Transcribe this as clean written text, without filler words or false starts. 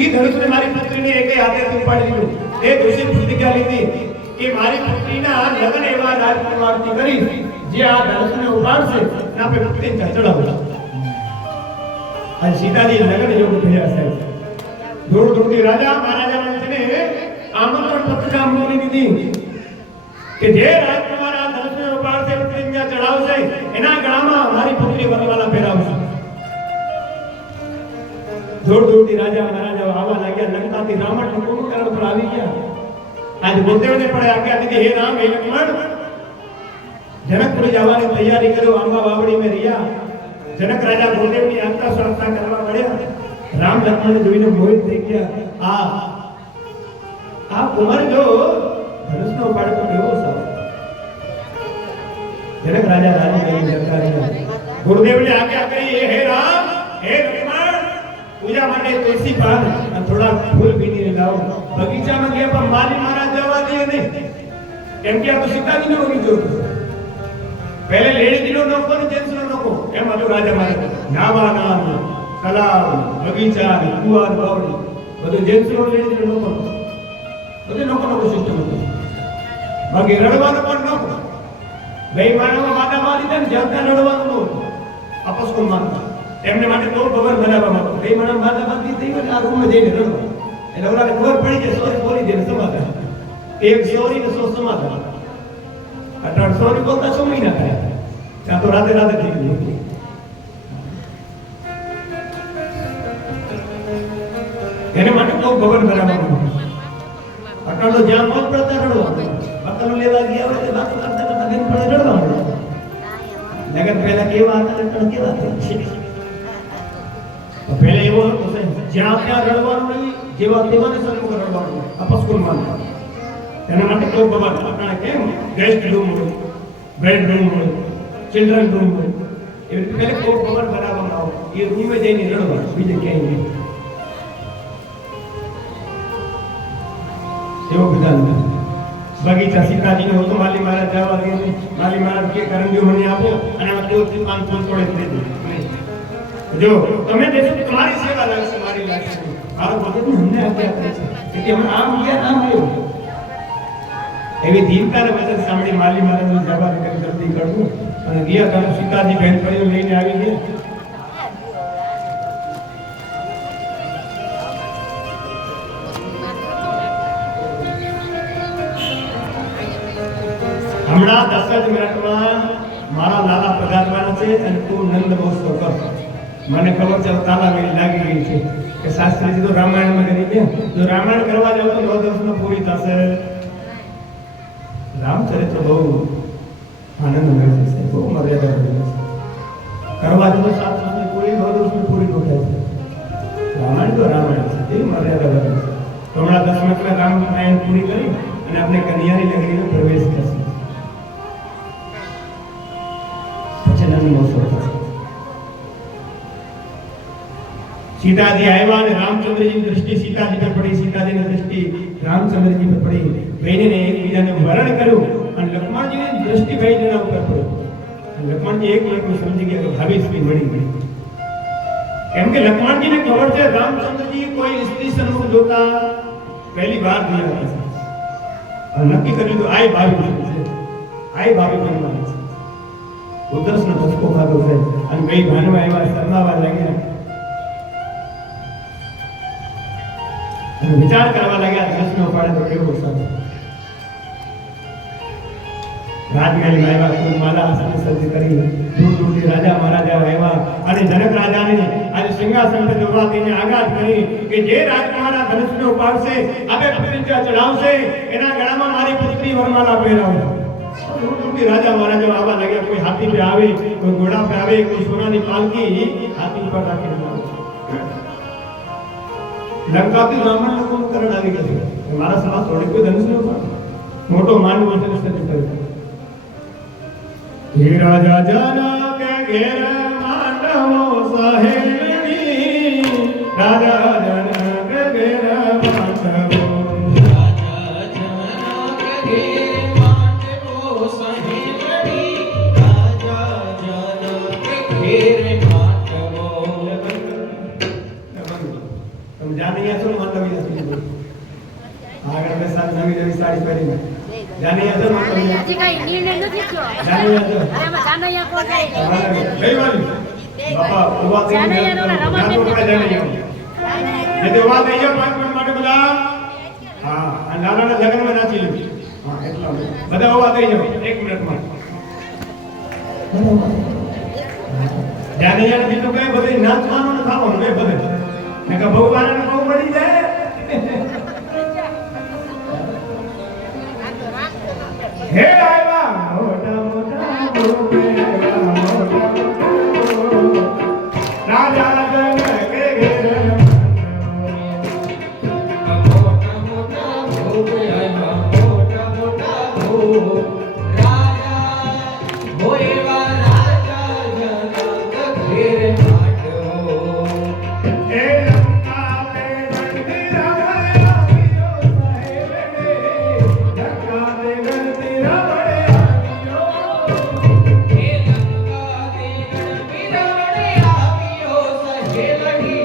ઈ ધનુષને મારી પુત્રીને એકે હાથે ઉપાડી લીધું. એ દોષી પ્રતિજ્ઞા લીધી કે મારી પુત્રીના લગ્ન એવા રાજકુમારથી કરી જે આ ધનુષને ઉપાડશે અને આપણે પુત્રીને ચડાવશું. આ સીતાજી લગ્ન યોગ થયા છે. દૂર દૂરથી રાજા મહારાજાને છે આમંત્રણ પત્રિકા મોકલી દીધી કે જે રાજકુમાર આ ધનુષને ઉપાડશે પુત્રીને ચડાવશે એના ગળામાં મારી પુત્રી વરમાલા પહેરાવશે. દૂર દૂરથી રાજા મહારાજા આવવા લાગ્યા. લંકાથી રાવણ કુંભકર્ણ પર આવી ગયા. આજ ગુરુદેવને પણ આજ્ઞા દીધી, હે રામ હે લક્ષ્મણ જનકપુરી જવાની તૈયારી કરો. આંબા વાવડી મેં રહ્યા. જનક રાજા ગુરુદેવની આજ્ઞા સ્વાર્થના કરવા મળ્યા. રામ લક્ષ્મણને જોઈને મોહિત થઈ ગયા. આ કુમાર જો ધનુષનો ઉપાડ તો કેવો છે. જનક રાજા રાજી કરી જતા ગુરુદેવને આજ્ઞા કરી, હે રામ હે લક્ષ્મણ પૂજા માટે તુલસી પાન અને થોડા ફૂલ બીની લાવો. બગીચામાં ગયા પણ માલી મહારાજ જવા દે નહીં, કેમ કે આ તો સીતાજીનો બગીચો હતો. પહેલે લેડીજીનો નોકો ને જેન્ટ્સનો નોકો એમ હતું. રાજા મહારાજ નાવાના તલાવ બગીચા કુવા બાવડી બધું જેન્ટ્સનો લેડીજીનો નોકો બધું નોકો સિસ્ટમ હતું. બાકી રડવાનો પણ નોકો. બે માણસમાં માતા મારી દે ને જ્યાં રડવાનું નહોતું. આપસ કોણ માનતા એમને માટે તો ખબર બનાવવામાં આવતો. બે માણસ માતા મારી થઈ હોય આ રૂમમાં જઈને રડવા એટલે ઓલાને ખબર પડી જાય સોરી બોલી દે સમાધાન. એક સોરી ને 100 સમાધાન. 1800 બોલતા 6 મહિના થયા. ત્યાં તો રાતે રાતે થઈ ગયું. એને માટે તો ખબર બનાવવામાં અટલ તો જ્યાં મોજ પડતા રડવા. બકલો લેવા ગયા હોય તો વાતો કરતા કરતા દિન પડે રડવા મળે. લગન પહેલા કેવા હતા અટલ કેવા થયા. પહેલે એવો હતો જ્યાં ત્યાં રડવાનું નહીં, જેવા તેવાને સન્મુખ રડવાનું. અપસ્કુલ માનતા એના માટે તો ભગવાન આપણા કેમ ગેસ્ટ રૂમ હોય, બેડ રૂમ હોય, ચિલ્ડ્રન રૂમ હોય એવી રીતે પહેલે તો ભગવાન બનાવવામાં આવે. એ રૂમે જઈને રડવા, બીજે ક્યાંય નહીં. એવો વિધાન બગીચા સીતાજીને હતો. માલી મહારાજ જવા દે નહીં. માલી મહારાજ કે કરંજીઓ મને આપો અને આમાં તેઓથી 5 ફૂલ તોડે દે દે. જો તમે દેશો તમારી સેવા લાગશે, મારી લાગશે. મારો ભગત અમને આજ્ઞા કરે છે કે અમે આમ ગયા આમ આવ્યું. એવી દીનતાને વચન સાંભળી માલી મહારાજને જવા કરી જલ્દી કરવું અને ગયા તમે સીતાજી બહેન પરીઓ લઈને આવી ગયા. હમણાં 10 જ મિનિટમાં મારા લાલા પધારવાના છે અને તું નંદ મહોત્સવ કર. મને ખબર છે તાલા વેલી લાગી ગઈ છે કે શાસ્ત્રીજી તો રામાયણમાં કરી દે. જો રામાયણ કરવા જાવ તો 9 દિવસમાં પૂરી થશે. રામચરિત્ર બહુ આનંદમય છે, બહુ મર્યાદા છે. કરવા જાવ તો 7 દિવસની પૂરી 9 દિવસની પૂરી ન થાય છે. રામાયણ તો રામાયણ છે, એ મર્યાદા છે. તો હમણાં 10 મિનિટમાં રામાયણ પૂરી કરી અને આપણે કન્યાની નગરીનો પ્રવેશ કરશે. પછી નંદ મહોત્સવ થશે. सीताजी आया ने रामचंद्र जी दृष्टि सीताजी पर पड़ी, सीताजी ने दृष्टि रामचंद्र जी पर पड़ी. बहने ने एक बीजा ने वरण કર્યું અને લક્ષ્મણજી ની દૃષ્ટિ ભાઈ જણા ઉપર પડી. લક્ષ્મણજી એક મિનિટ સમજી ગયા કે ભાભી સ્ત્રી મળી ગઈ. કેમ કે લક્ષ્મણજી ને ખબર છે રામચંદ્રજી કોઈ સ્ત્રી સન્મુખ જોતા પહેલી વાર જોયા હતા અને નક્કી કર્યું તો આય ભાભી છે, આય ભાભી બનવાની છે. ઉધરસનો ધસકો ખાધો છે અને બે ભાનમાં એવા શરમાવા લાગ્યા. વિચાર કરવા લાગ્યા ધનુષનો ઉપાડે તો કેવો સાધુ. રાજમહેલમાં આવ્યા, ફૂલમાલા આસન સજ્જ કરી દૂર દૂરથી રાજા મહારાજા આવ્યા અને જનક રાજાને આજે સિંહાસન પર ઉભા થઈને આગાત કરી કે જે રાજકુમારના ધનુષને ઉપાડશે આપે પુત્રી ચડાવશે એના ગળામાં મારી પુત્રી વરમાલા પહેરાવશે. દૂર દૂરથી રાજા મહારાજા આવવા લાગ્યા. કોઈ હાથી પે આવે, કોઈ ઘોડા પે આવે, કોઈ સોનાની પાલકી હાથી પર રાખીને આવે. લંકાથી બ્રાહ્મણ લોકોનું કરણ આવી ગયું. મારા સમાજ થોડે કોઈ ધનુષ ન ઉપાડે. મોટો માનવ ધનુષ નથી કર્યો. હે રાજા જનક ઘેર માંડવો સહેલની, રાજા જનક ઘેર માંડવો, રાજા જનક ઘેર માંડવો સહેલની, રાજા જનક ઘેર માંડવો. જાનૈયા છો મંડવિયા છો આગળ બે સાલ નવી સાડી પહેરીને જાનૈયા છો મંડવિયા હજી કઈ નિર્ણય નથી થયો. જાનૈયા છો અરે એમાં જાનૈયા કોણ છે? કઈ વાલી બાપા ઉભા થઈ જાનૈયાનો ને રમાબેન ને જાનૈયા એ તો વાત અહીંયા 5 મિનિટ માટે બધા હા આ નાનાના લગ્નમાં નાચી લ્યો હા એટલા બધા ઉભા થઈ જાઓ 1 મિનિટમાં જાનૈયા બીજું કઈ બધે નાચવાનું ને ખાવાનું બે બધે ને કે ભગવાનને બહુ પડી જાય હે આયવા મોટા મોટા ગોપે રાજા જન કે ઘેર મોટા મોટા ભોગ આવ્યા મોટા મોટા ભોગ રાજા ભોયવા રાજા જનક ઘેર માટો એ લંકા તે ગણતી રમણે આવ્યો સાહેબ લંકા તે ગણતી રમણે આવ્યો હે લંકા તે ગણપી રમણે આવ્યો સહેલડી